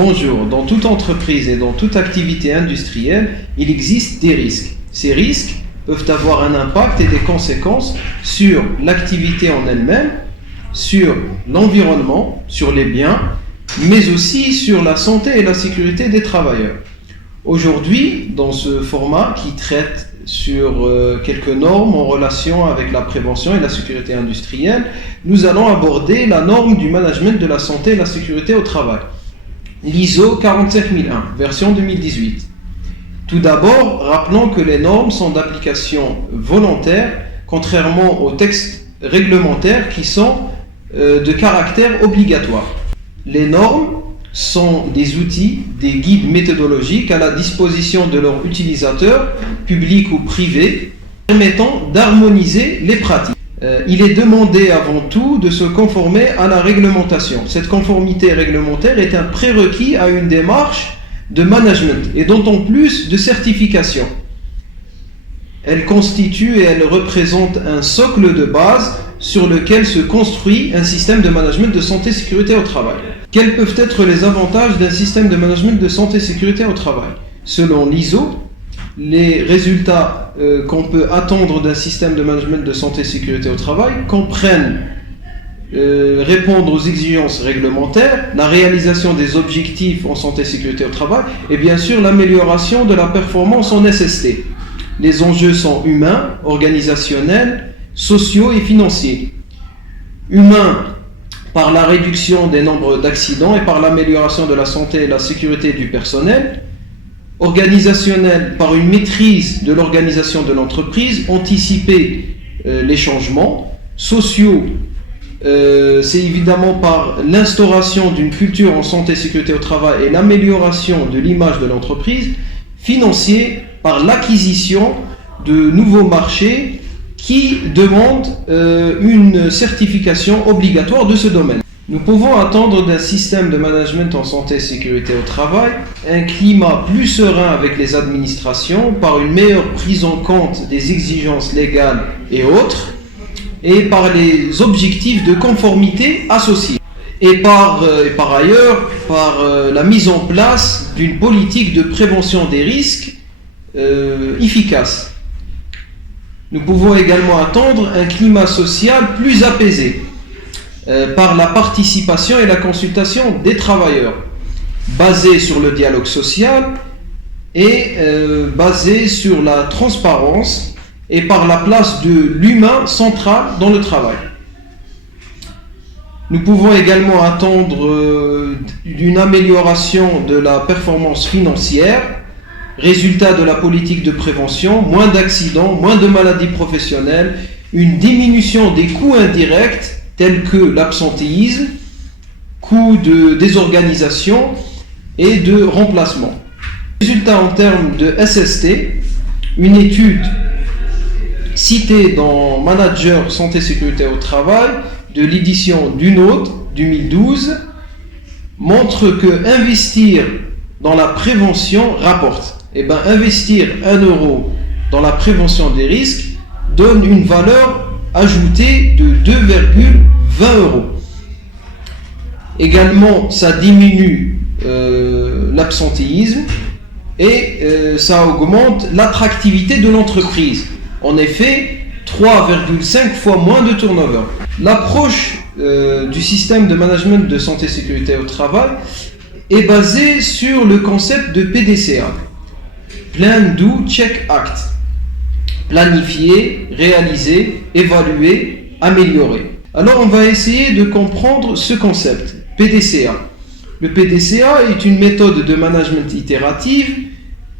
Bonjour, dans toute entreprise et dans toute activité industrielle, il existe des risques. Ces risques peuvent avoir un impact et des conséquences sur l'activité en elle-même, sur l'environnement, sur les biens, mais aussi sur la santé et la sécurité des travailleurs. Aujourd'hui, dans ce format qui traite sur quelques normes en relation avec la prévention et la sécurité industrielle, nous allons aborder la norme du management de la santé et la sécurité au travail, l'ISO 45001, version 2018. Tout d'abord, rappelons que les normes sont d'application volontaire, contrairement aux textes réglementaires qui sont de caractère obligatoire. Les normes sont des outils, des guides méthodologiques à la disposition de leurs utilisateurs, publics ou privés, permettant d'harmoniser les pratiques. Il est demandé avant tout de se conformer à la réglementation. Cette conformité réglementaire est un prérequis à une démarche de management et d'autant plus de certification. Elle constitue et elle représente un socle de base sur lequel se construit un système de management de santé et sécurité au travail. Quels peuvent être les avantages d'un système de management de santé et sécurité au travail? Selon l'ISO, les résultats qu'on peut attendre d'un système de management de santé et sécurité au travail comprennent répondre aux exigences réglementaires, la réalisation des objectifs en santé et sécurité au travail et bien sûr l'amélioration de la performance en SST. Les enjeux sont humains, organisationnels, sociaux et financiers. Humains par la réduction des nombres d'accidents et par l'amélioration de la santé et la sécurité du personnel. Organisationnel par une maîtrise de l'organisation de l'entreprise, anticiper les changements. Sociaux, c'est évidemment par l'instauration d'une culture en santé et sécurité au travail et l'amélioration de l'image de l'entreprise. Financier, par l'acquisition de nouveaux marchés qui demandent une certification obligatoire de ce domaine. Nous pouvons attendre d'un système de management en santé et sécurité au travail un climat plus serein avec les administrations par une meilleure prise en compte des exigences légales et autres et par les objectifs de conformité associés et par ailleurs par la mise en place d'une politique de prévention des risques efficace. Nous pouvons également attendre un climat social plus apaisé par la participation et la consultation des travailleurs, basé sur le dialogue social et basé sur la transparence et par la place de l'humain central dans le travail. Nous pouvons également attendre une amélioration de la performance financière, résultat de la politique de prévention, moins d'accidents, moins de maladies professionnelles, une diminution des coûts indirects tels que l'absentéisme, coûts de désorganisation et de remplacement. Résultat en termes de SST, une étude citée dans Manager Santé Sécurité au Travail de l'édition d'UNOD 2012 montre que investir dans la prévention rapporte. Investir 1 euro dans la prévention des risques donne une valeur ajoutée de 2,20 euros. Également, ça diminue l'absentéisme et ça augmente l'attractivité de l'entreprise. En effet, 3,5 fois moins de turnover. L'approche du système de management de santé et sécurité au travail est basée sur le concept de PDCA. Plan, Do, Check, Act. Planifier, réaliser, évaluer, améliorer. Alors on va essayer de comprendre ce concept, PDCA. Le PDCA est une méthode de management itérative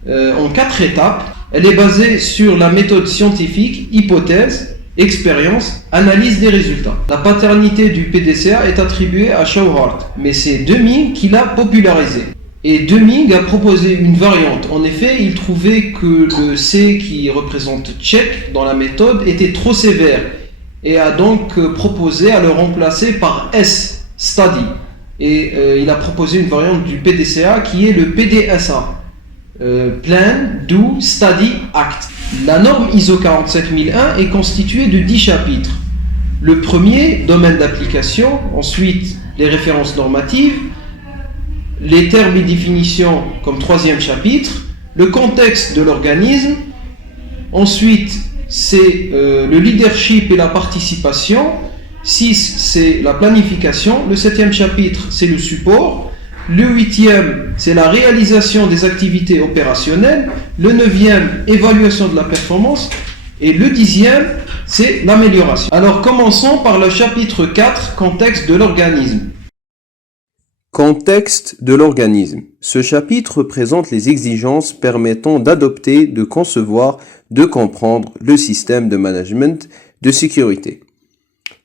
en 4 étapes. Elle est basée sur la méthode scientifique, hypothèse, expérience, analyse des résultats. La paternité du PDCA est attribuée à Shewhart, mais c'est Deming qui l'a popularisé. Et Deming a proposé une variante. En effet, il trouvait que le C qui représente check dans la méthode était trop sévère et a donc proposé à le remplacer par S, study. Et il a proposé une variante du PDCA qui est le PDSA. Plan, Do, Study, Act. La norme ISO 45001 est constituée de 10 chapitres. Le premier, domaine d'application, ensuite les références normatives, les termes et définitions comme troisième chapitre, le contexte de l'organisme, ensuite c'est le leadership et la participation, 6 c'est la planification, le 7e chapitre c'est le support, le 8e c'est la réalisation des activités opérationnelles, le 9e évaluation de la performance et le 10e c'est l'amélioration. Alors commençons par le chapitre 4, contexte de l'organisme. Contexte de l'organisme. Ce chapitre présente les exigences permettant d'adopter, de concevoir, de comprendre le système de management de sécurité.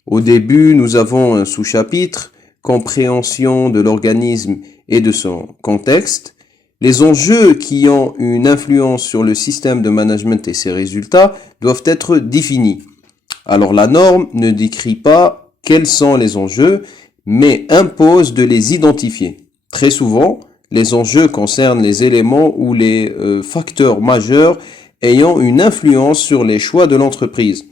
Au début, nous avons un sous-chapitre, compréhension de l'organisme et de son contexte. Les enjeux qui ont une influence sur le système de management et ses résultats doivent être définis. Alors la norme ne décrit pas quels sont les enjeux, mais impose de les identifier. Très souvent, les enjeux concernent les éléments ou les facteurs majeurs ayant une influence sur les choix de l'entreprise.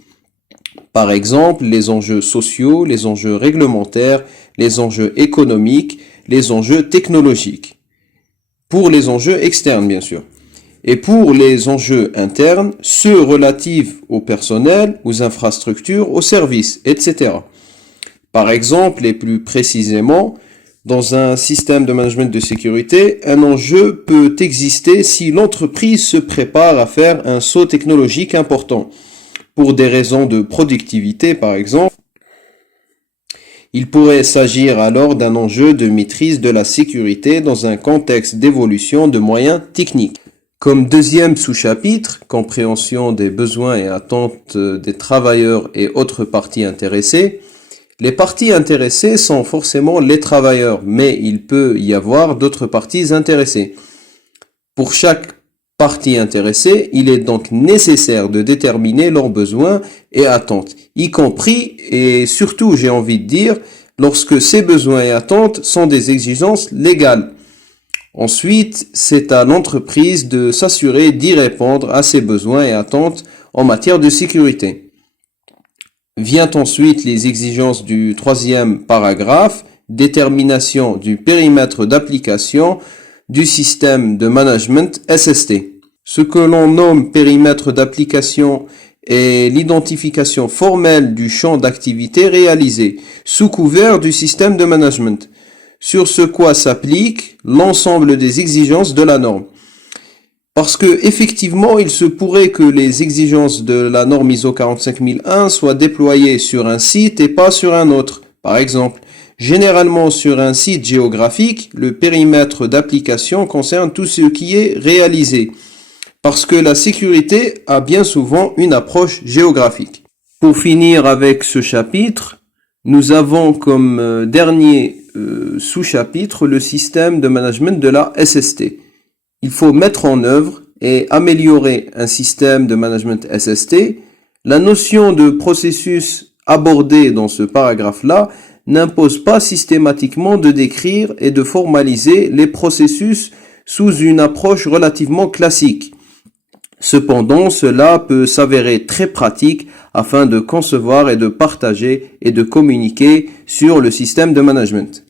Par exemple, les enjeux sociaux, les enjeux réglementaires, les enjeux économiques, les enjeux technologiques. Pour les enjeux externes, bien sûr. Et pour les enjeux internes, ceux relatifs au personnel, aux infrastructures, aux services, etc. Par exemple, et plus précisément, dans un système de management de sécurité, un enjeu peut exister si l'entreprise se prépare à faire un saut technologique important. Pour des raisons de productivité, par exemple, il pourrait s'agir alors d'un enjeu de maîtrise de la sécurité dans un contexte d'évolution de moyens techniques. Comme deuxième sous-chapitre, compréhension des besoins et attentes des travailleurs et autres parties intéressées, les parties intéressées sont forcément les travailleurs, mais il peut y avoir d'autres parties intéressées. Pour chaque partie intéressée, il est donc nécessaire de déterminer leurs besoins et attentes, y compris et surtout, j'ai envie de dire, lorsque ces besoins et attentes sont des exigences légales. Ensuite, c'est à l'entreprise de s'assurer d'y répondre à ses besoins et attentes en matière de sécurité. Vient ensuite les exigences du troisième paragraphe, détermination du périmètre d'application du système de management SST. Ce que l'on nomme périmètre d'application est l'identification formelle du champ d'activité réalisé sous couvert du système de management, sur ce quoi s'applique l'ensemble des exigences de la norme. Parce que, effectivement, il se pourrait que les exigences de la norme ISO 45001 soient déployées sur un site et pas sur un autre. Par exemple, généralement sur un site géographique, le périmètre d'application concerne tout ce qui est réalisé. Parce que la sécurité a bien souvent une approche géographique. Pour finir avec ce chapitre, nous avons comme dernier sous-chapitre le système de management de la SST. Il faut mettre en œuvre et améliorer un système de management SST. La notion de processus abordée dans ce paragraphe-là n'impose pas systématiquement de décrire et de formaliser les processus sous une approche relativement classique. Cependant, cela peut s'avérer très pratique afin de concevoir et de partager et de communiquer sur le système de management.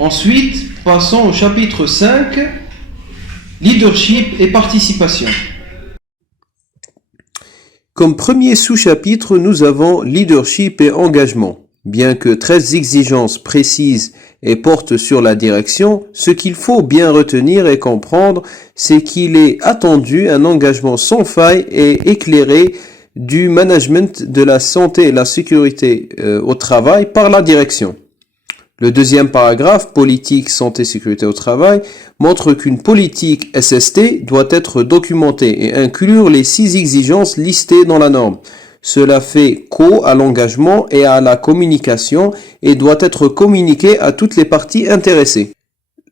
Ensuite, passons au chapitre 5, leadership et participation. Comme premier sous-chapitre, nous avons leadership et engagement. Bien que 13 exigences précises et portent sur la direction, ce qu'il faut bien retenir et comprendre, c'est qu'il est attendu un engagement sans faille et éclairé du management de la santé et la sécurité au travail par la direction. Le deuxième paragraphe, politique, santé, sécurité au travail, montre qu'une politique SST doit être documentée et inclure les 6 exigences listées dans la norme. Cela fait co à l'engagement et à la communication et doit être communiqué à toutes les parties intéressées.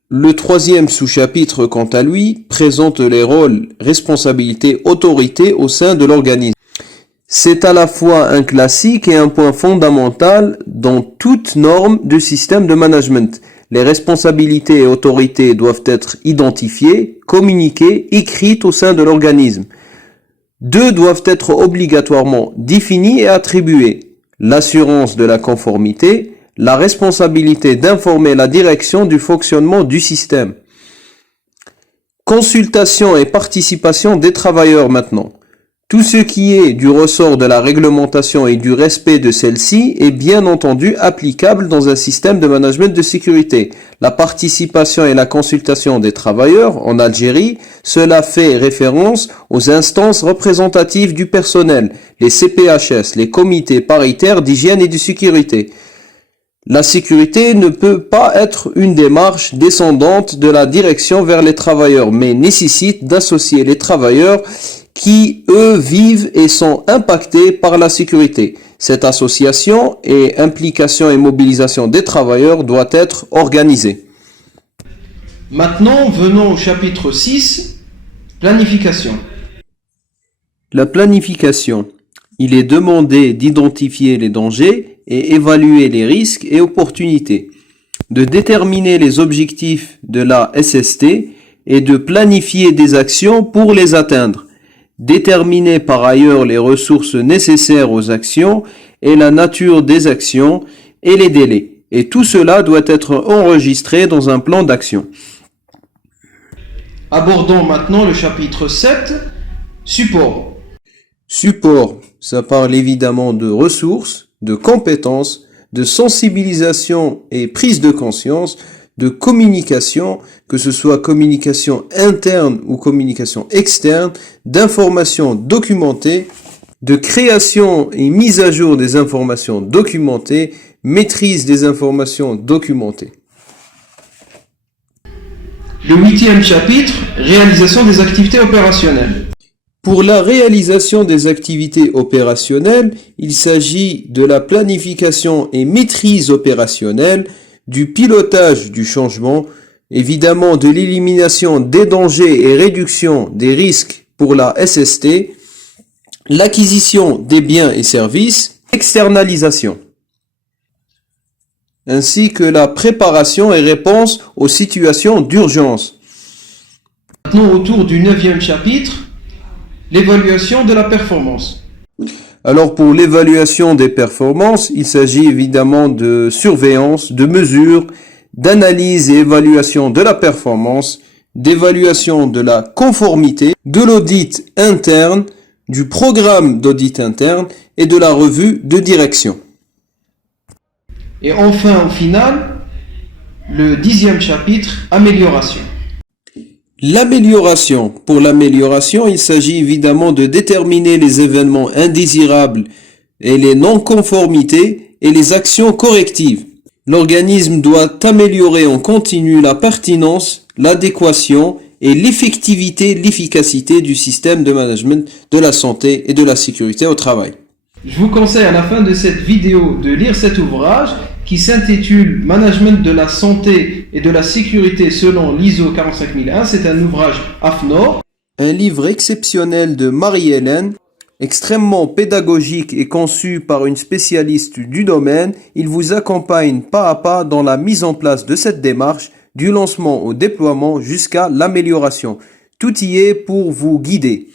Le troisième sous-chapitre, quant à lui, présente les rôles, responsabilités, autorités au sein de l'organisme. C'est à la fois un classique et un point fondamental dans toute norme du système de management. Les responsabilités et autorités doivent être identifiées, communiquées, écrites au sein de l'organisme. 2 doivent être obligatoirement définies et attribuées. L'assurance de la conformité, la responsabilité d'informer la direction du fonctionnement du système. Consultation et participation des travailleurs maintenant. Tout ce qui est du ressort de la réglementation et du respect de celle-ci est bien entendu applicable dans un système de management de sécurité. La participation et la consultation des travailleurs en Algérie, cela fait référence aux instances représentatives du personnel, les CPHS, les comités paritaires d'hygiène et de sécurité. La sécurité ne peut pas être une démarche descendante de la direction vers les travailleurs, mais nécessite d'associer les travailleurs qui, eux, vivent et sont impactés par la sécurité. Cette association et implication et mobilisation des travailleurs doit être organisée. Maintenant, venons au chapitre 6, planification. La planification. Il est demandé d'identifier les dangers et évaluer les risques et opportunités, de déterminer les objectifs de la SST et de planifier des actions pour les atteindre. Déterminer par ailleurs les ressources nécessaires aux actions et la nature des actions et les délais. Et tout cela doit être enregistré dans un plan d'action. Abordons maintenant le chapitre 7, support. Support, ça parle évidemment de ressources, de compétences, de sensibilisation et prise de conscience, de communication, que ce soit communication interne ou communication externe, d'informations documentées, de création et mise à jour des informations documentées, maîtrise des informations documentées. Le 8e chapitre, réalisation des activités opérationnelles. Pour la réalisation des activités opérationnelles, il s'agit de la planification et maîtrise opérationnelle, du pilotage du changement, évidemment de l'élimination des dangers et réduction des risques pour la SST, l'acquisition des biens et services, externalisation, ainsi que la préparation et réponse aux situations d'urgence. Maintenant, autour du 9e chapitre, l'évaluation de la performance. Alors pour l'évaluation des performances, il s'agit évidemment de surveillance, de mesure, d'analyse et évaluation de la performance, d'évaluation de la conformité, de l'audit interne, du programme d'audit interne et de la revue de direction. Et enfin, au final, le 10e chapitre, amélioration. L'amélioration. Pour l'amélioration, il s'agit évidemment de déterminer les événements indésirables et les non-conformités et les actions correctives. L'organisme doit améliorer en continu la pertinence, l'adéquation et l'effectivité, l'efficacité du système de management de la santé et de la sécurité au travail. Je vous conseille à la fin de cette vidéo de lire cet ouvrage qui s'intitule Management de la santé et de la sécurité selon l'ISO 45001. C'est un ouvrage AFNOR. Un livre exceptionnel de Marie-Hélène, extrêmement pédagogique et conçu par une spécialiste du domaine. Il vous accompagne pas à pas dans la mise en place de cette démarche, du lancement au déploiement jusqu'à l'amélioration. Tout y est pour vous guider.